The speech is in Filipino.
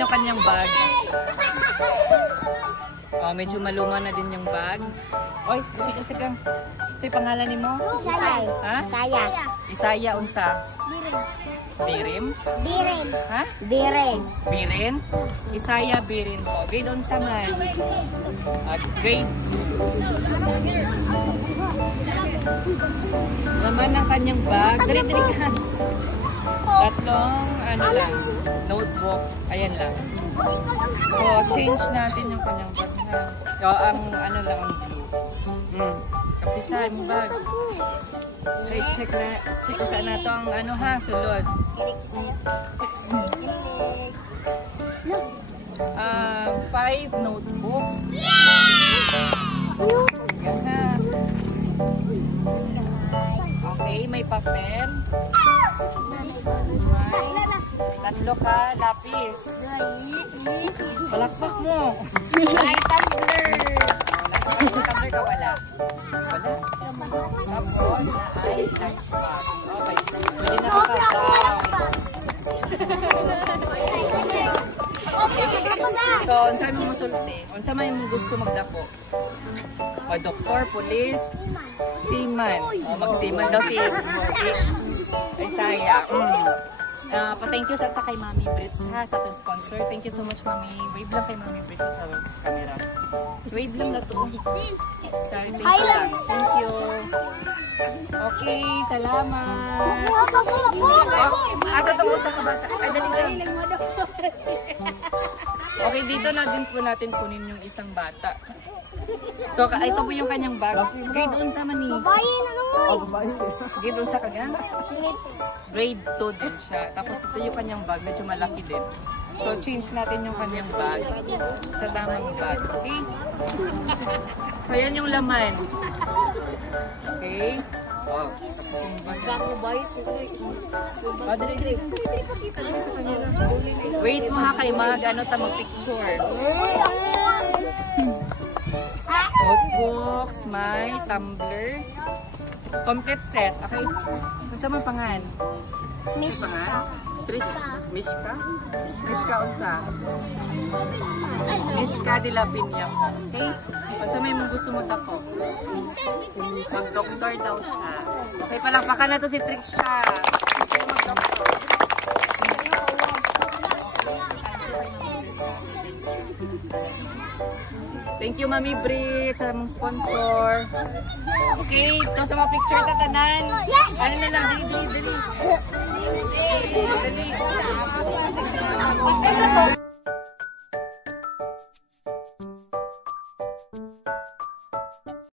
Yung kanyang bag. Oh, medyo maluma na din yung bag. Oy, sige kang. Ito yung pangalan ni mo? Isaya. Ha? Isaya. Isaya unsa? Birim. Birin. Ha? Birin. Birin? Isaya Birin po. Grade unsa man? Grade. Naman ang kanyang bag. Dali-dali ka. Tatlong, ano lang, notebook. Ayan lang. So, change natin yung kanyang bag na. O, ang ano lang, ang blue. Kapisa yung bag. Okay, check ko saan na ito ang ano ha, sulod. 5 notebooks. Yan ha. Okay, may papel. Tatlo ka, lapis. Palakpak mo. Ay, tumbler. Tumbler ka wala. Wala. Tapos, ay, lunchbox. Okay. Pwede na kakasang. So, unsa mo musulti? Unsa man yung gusto magdako? O, doktor, police, seaman. O, mag-seaman daw si Isaya. Pa-thank you sa kay Mami Brits ha, sa ating sponsor. Thank you so much, Mami. Wave lang kay Mami Brits sa camera. Wave lang na to. Sorry, thank you lang. Thank you. Okay, salamat. Asa itong usa ka bata? Ay, dali lang. Okay, dito na din po natin kunin yung isang bata. So, ito po yung kanyang bag. Grade unsa man ni? Babae na naman. Grade unsa ka gan? Grade 2 din siya. Tapos ito yung kanyang bag. Medyo malaki din. So, change natin yung kanyang bag sa tamang bag. Okay? So, yan yung laman. Okay? Oh. Wait mo ha kay mag-ano ta mag-picture. Notebooks, may tumbler. Complete set. Okay? Unsa man pangan? Mishka. Mishka? Mishka unsa? Mishka de la Piña. Okay? Unsa may mong gusto mo dako? Mag-doktor daw siya. Okay, palakpakan na to si Trixia. Gusto mo mag-doktor. Thank you, Mami Brit, sa mong sponsor. Okay, ito sa mga picture tatanan. Yes! Ano na lang, dali.